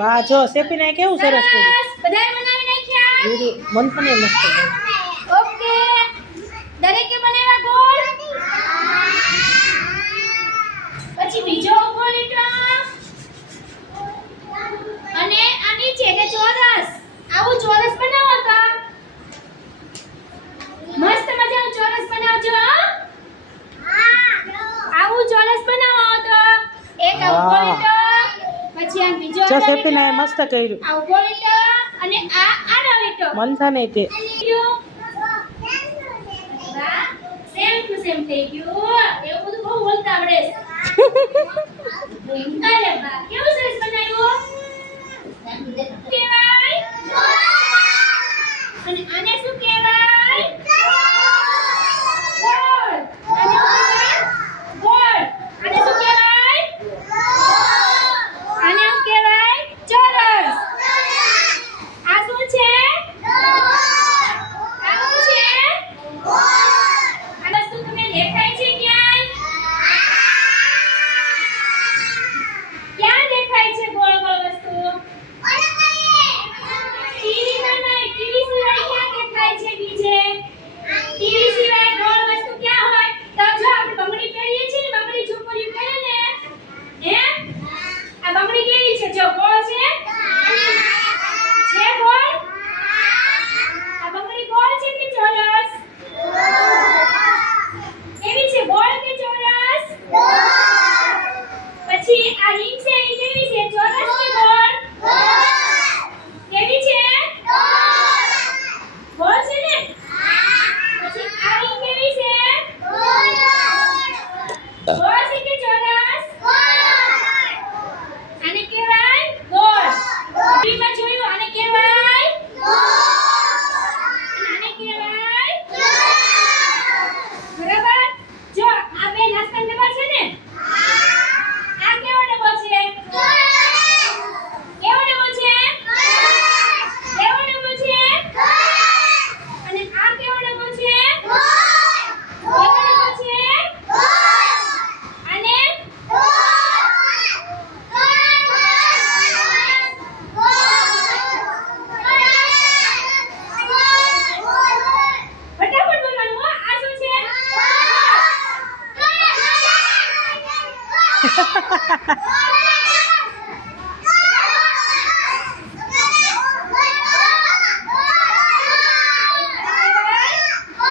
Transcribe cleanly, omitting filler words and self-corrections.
વાહ જો સેપીને કેવું સરસ કર્યું. બધાએ બનાવી નાખ્યા. મન પણ મસ્ત છે. ઓકે દરેકે બનાવ્યા ગોળ. પછી બીજો ગોળ લીટો અને આ નીચે કે ચોરસ. આવું ચોરસ બનાવો તો મસ્ત મજાનું ચોરસ બનાવજો. આવું ચોરસ બનાવો તો એક આવું ગોળ લીટો પછી આ બીજો જો સેપીને મસ્ત કર્યું. આવું ગોળ લીટો અને આ આડો લીટો મન થાને તે સેમ ટુ સેમ થઈ ગયું. એવું બધું બહુ બોલતા આવડે છે. અરે બા કેવું સરસ બનાવ્યું. કહેવાય અને આને શું કહેવાય. ગોળ. ગોળ. આને શું કહેવાય. આને શું કહેવાય ચોરસ. આ શું છે. આ શું છે. આ વસ્તુ તમને દેખાય છે ક્યાંય. ક્યાં દેખાય છે ગોળ ગોળ વસ્તુ. ટીવીમાં નહીં. ટીવી સિવાય ક્યાં દેખાય છે બીજે. ટીવી સિવાય ગોળ વસ્તુ ક્યાં હોય તો જો આપણે બંગડી પહેરીએ છીએ ને બંગડી ઝુમરી પહેરે ને હે આ બંગડી કેવી છે જો ગોળ છે. છે ગોળ. આ બંગડી ગોળ છે કે ચોરસ. કેવી છે ગોળ કે ચોરસ. પછી આ રીંગ છે એ કેવી છે ચોરસ કે ગોળ. કેવી છે ગોળ છે ને. પછી આ રીંગ કેવી છે ગોળ છે કે ચોરસ. આને કહેવાય ગોળ. ટીવીમાં જોયું આને કહેવાય આને કહેવાય બરાબર. જો આ બે નાસ્તાના ડબ્બા છે ને આ કેવો ડબ્બો છે. કેવો ડબ્બો છે. કેવો ડબ્બો છે. અને આ કેવો ડબ્બો છે. કેવો ડબ્બો છે. અને ફટાફટ બોલવાનું હો. આ શું છે.